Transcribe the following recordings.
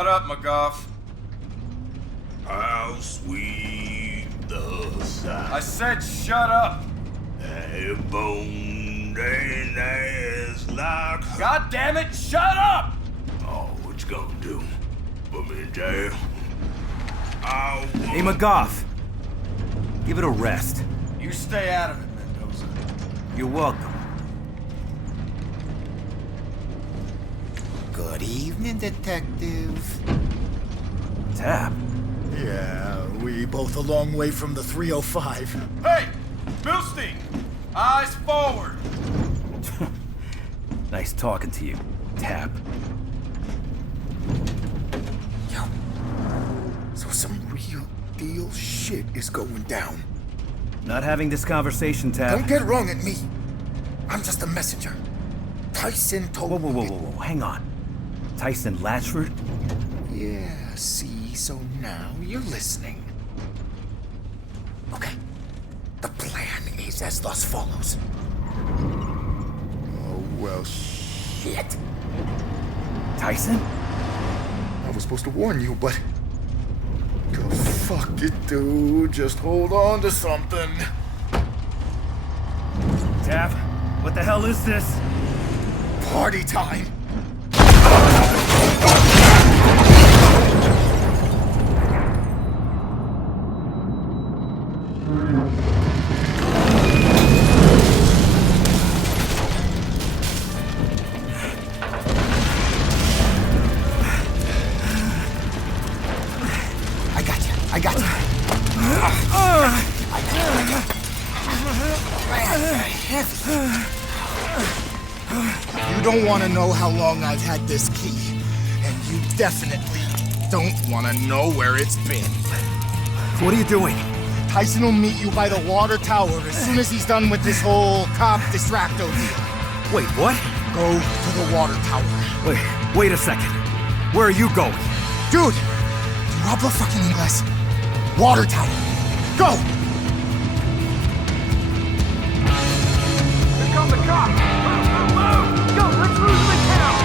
Shut up, McGough. How sweet the sound. I said shut up. A bone and ass like her. God damn it, shut up! Oh, what you gonna do? Put me in jail? Hey, McGough. Give it a rest. You stay out of it, Mendoza. You're welcome. Good evening, Detective. Tap. Yeah, we both a long way from the 305. Hey! Milstein! Eyes forward! Nice talking to you, Tap. Yo. So some real deal shit is going down. Not having this conversation, Tap. Don't get wrong at me. I'm just a messenger. Tyson told me... Whoa. Hang on. Tyson Latchford? Yeah, see, so now you're listening. Okay. The plan is as thus follows. Oh, well, shit. Tyson? I was supposed to warn you, but... Go fuck it, dude. Just hold on to something. Tap, what the hell is this? Party time! I got you. You don't want to know how long I've had this key, and you definitely don't want to know where it's been. What are you doing? Tyson will meet you by the water tower as soon as he's done with this whole cop distracto deal. Wait, what? Go to the water tower. Wait a second. Where are you going? Dude, you hablo fucking English. Water tower. Go! Here come the cops! Move! Go, let's lose the town!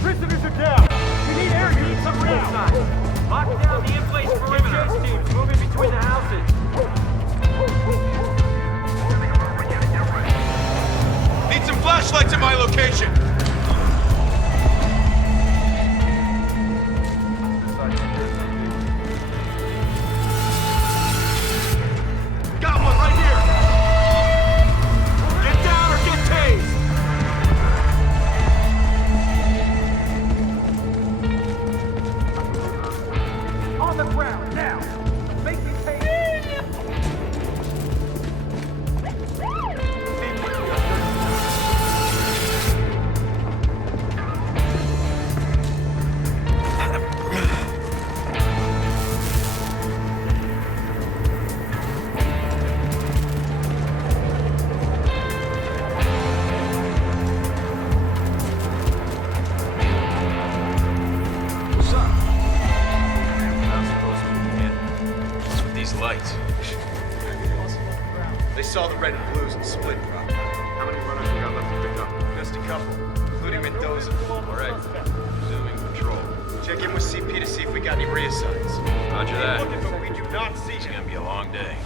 Prisoners are down. We need air units up inside. Lock down the in-place perimeter. Chase teams moving between the houses. Need some flashlights at my location. Got one right here. Get down or get tased. On the ground, now! Make me pay! Lights. They saw the red and blues and split. How many runners we got left to pick up? Just a couple, including Mendoza. All right. Resuming patrol. Check in with CP to see if we got any reassigns. Roger that. Looking, but we do not see him. It's gonna be a long day.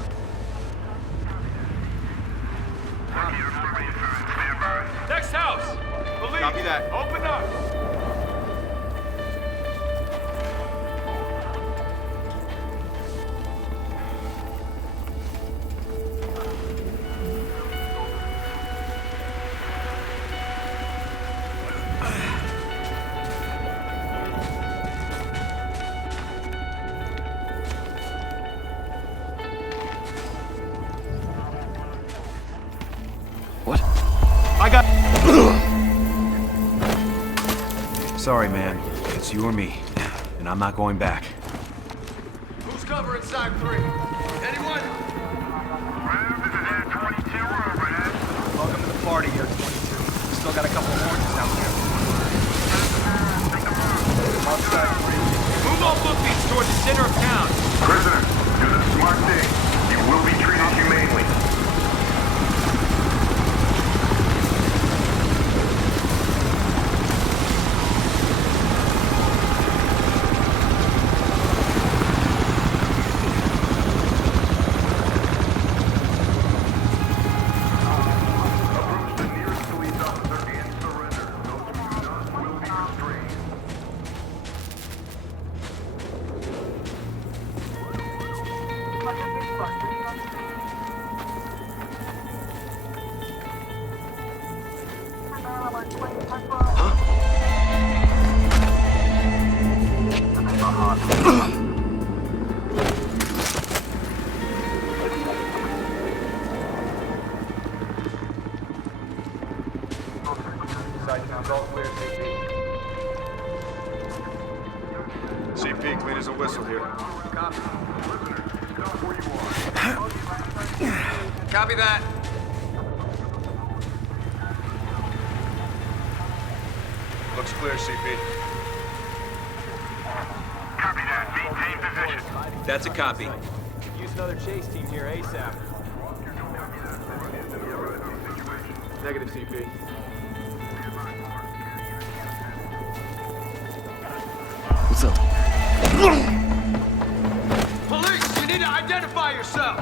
Next house! Police! Copy that. Open up! What? I got... Sorry, man. It's you or me. And I'm not going back. Who's covering side 3? Anyone? Welcome to the party here, 22. Still got a couple of horses out there. Move all bookings toward the center of town. Prisoner, do the smart thing. You will be treated humanely. Approach the nearest police officer and surrender. Those who do not will be restrained. CP, clean as a whistle here. Copy that. Looks clear, CP. Copy that. Maintain position. That's a copy. Use another chase team here ASAP. Negative, CP. What's up? Police, you need to identify yourself.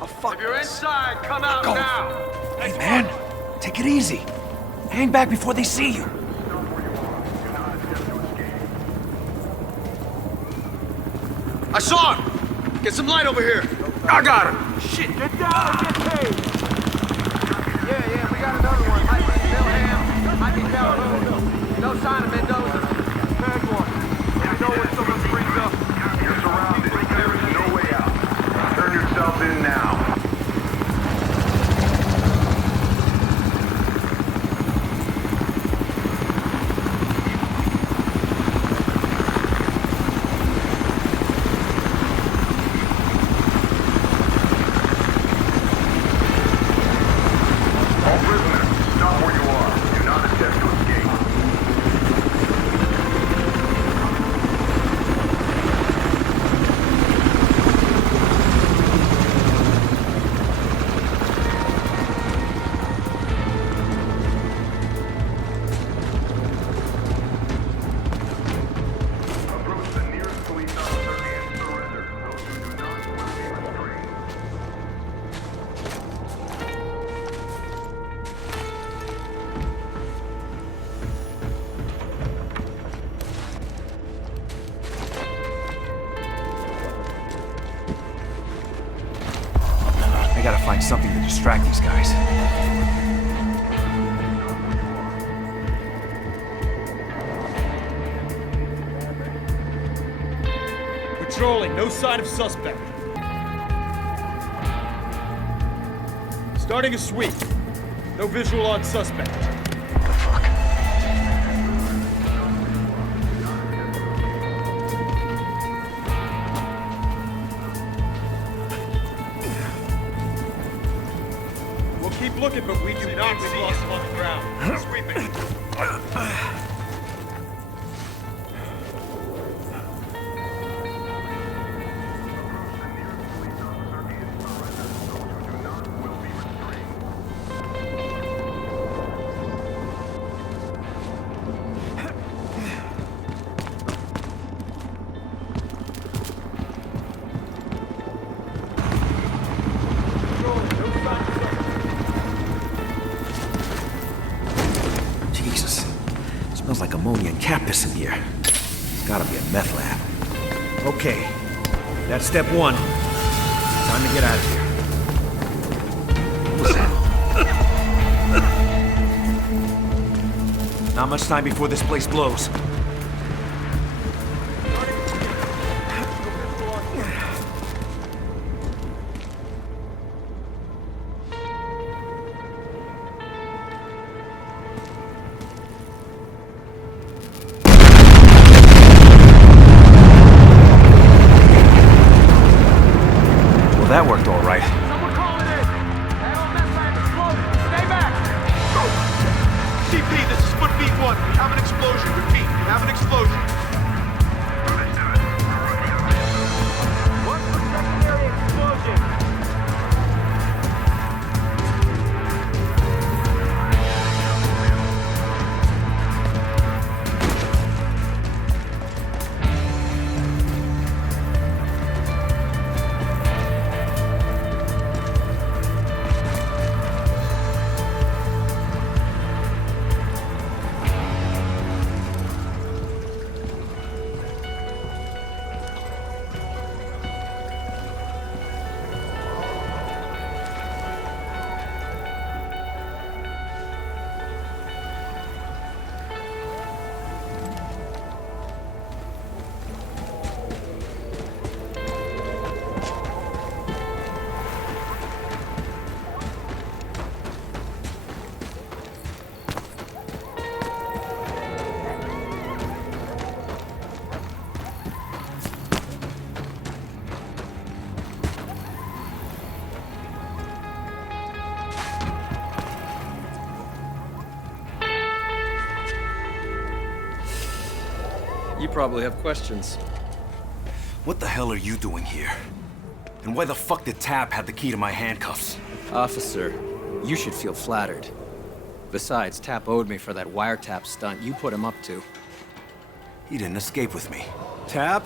Oh, fuck If you're this. inside, come out Go. now. Hey, man, take it easy. Hang back before they see you. I saw him. Get some light over here. I got him. Shit. Get down and get paid. Yeah, we got another one. Might be Millham, might be Calhoun. No sign of Mendoza. Tag one. You know when someone brings up. You're surrounded. There is no way out. Turn yourself in now. All prisoners, stop where you are. Do not attempt to escape. Approach the nearest police officer and surrender. Those who do not will be restrained. I gotta find something to distract these guys. Patrolling, no sign of suspect. Starting a sweep. No visual on suspect. We'll keep looking, but we do not see lost him on the ground. Sweeping. Jesus. Smells like ammonia and cactus in here. It's gotta be a meth lab. Okay. That's step one. Time to get out of here. Not much time before this place blows. Well, that worked all right. Someone call it in. That old mess lab exploded. Stay back. CP, this is Footbeat 1. We have an explosion. Repeat, we have an explosion. What's the secondary explosion? You probably have questions. What the hell are you doing here? And why the fuck did Tap have the key to my handcuffs? Officer, you should feel flattered. Besides, Tap owed me for that wiretap stunt you put him up to. He didn't escape with me. Tap?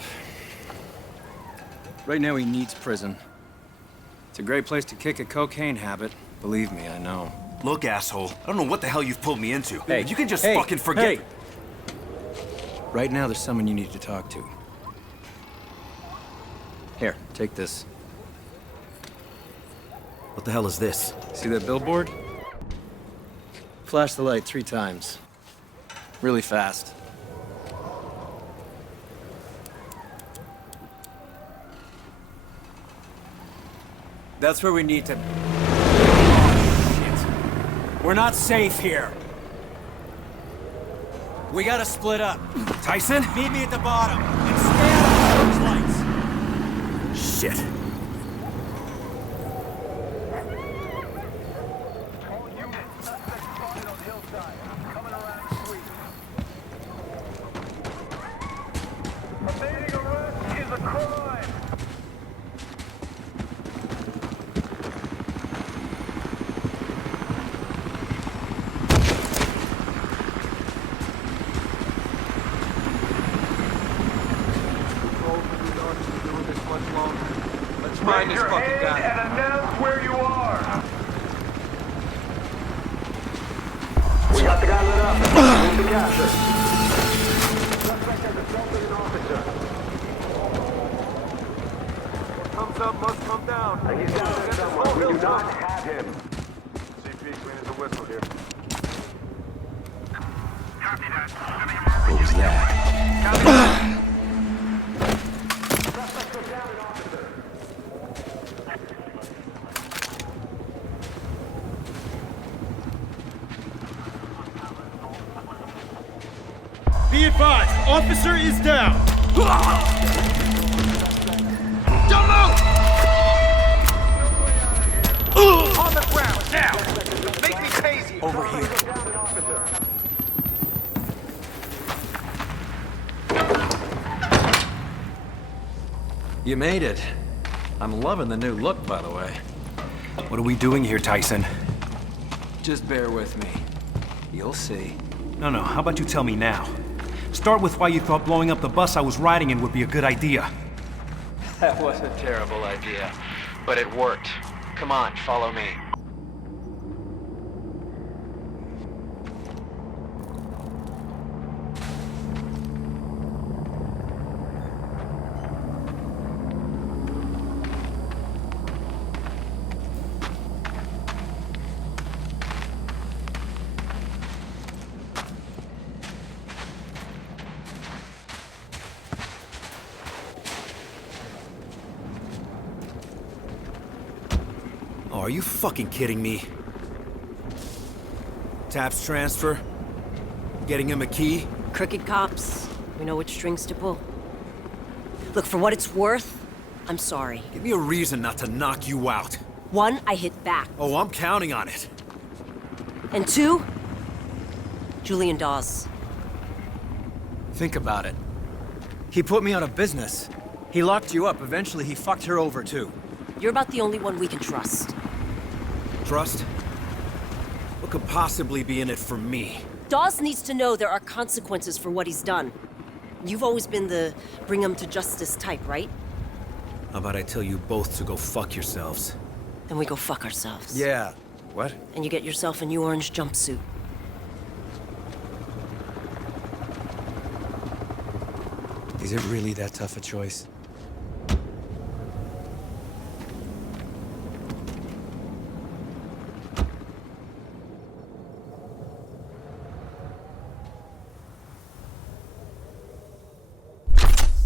Right now he needs prison. It's a great place to kick a cocaine habit. Believe me, I know. Look, asshole, I don't know what the hell you've pulled me into. Hey, you can just hey, fucking forget. hey. Right now there's someone you need to talk to. Here, take this. What the hell is this? See that billboard? Flash the light 3 times. Really fast. That's where we need to... Oh, shit. We're not safe here. We gotta split up. Tyson? Meet me at the bottom and stay out of those lights. Shit. All units, suspect spotted on hillside. Coming around street. Evading arrest is a crime. Let's Raise find this your fucking hand guy. and announce where you are. We got the guy lit up. Move to capture. Suspect has assaulted an officer. Comes up, must come down. He's down there somewhere. We do not have him. CP, clean as a whistle here. What was that? Suspect took down an officer. Be advised, officer is down. Don't move! On the ground, now! Make me crazy! Over here. Took down an officer. You made it. I'm loving the new look, by the way. What are we doing here, Tyson? Just bear with me. You'll see. No, how about you tell me now? Start with why you thought blowing up the bus I was riding in would be a good idea. That was a terrible idea, but it worked. Come on, follow me. Oh, are you fucking kidding me? Tap's transfer? Getting him a key? Crooked cops. We know which strings to pull. Look, for what it's worth, I'm sorry. Give me a reason not to knock you out. 1, I hit back. Oh, I'm counting on it. And 2, Julian Dawes. Think about it. He put me out of business. He locked you up. Eventually, he fucked her over, too. You're about the only one we can trust. Trust? What could possibly be in it for me? Dawes needs to know there are consequences for what he's done. You've always been the bring him to justice type, right? How about I tell you both to go fuck yourselves? Then we go fuck ourselves. Yeah. What? And you get yourself a new orange jumpsuit. Is it really that tough a choice?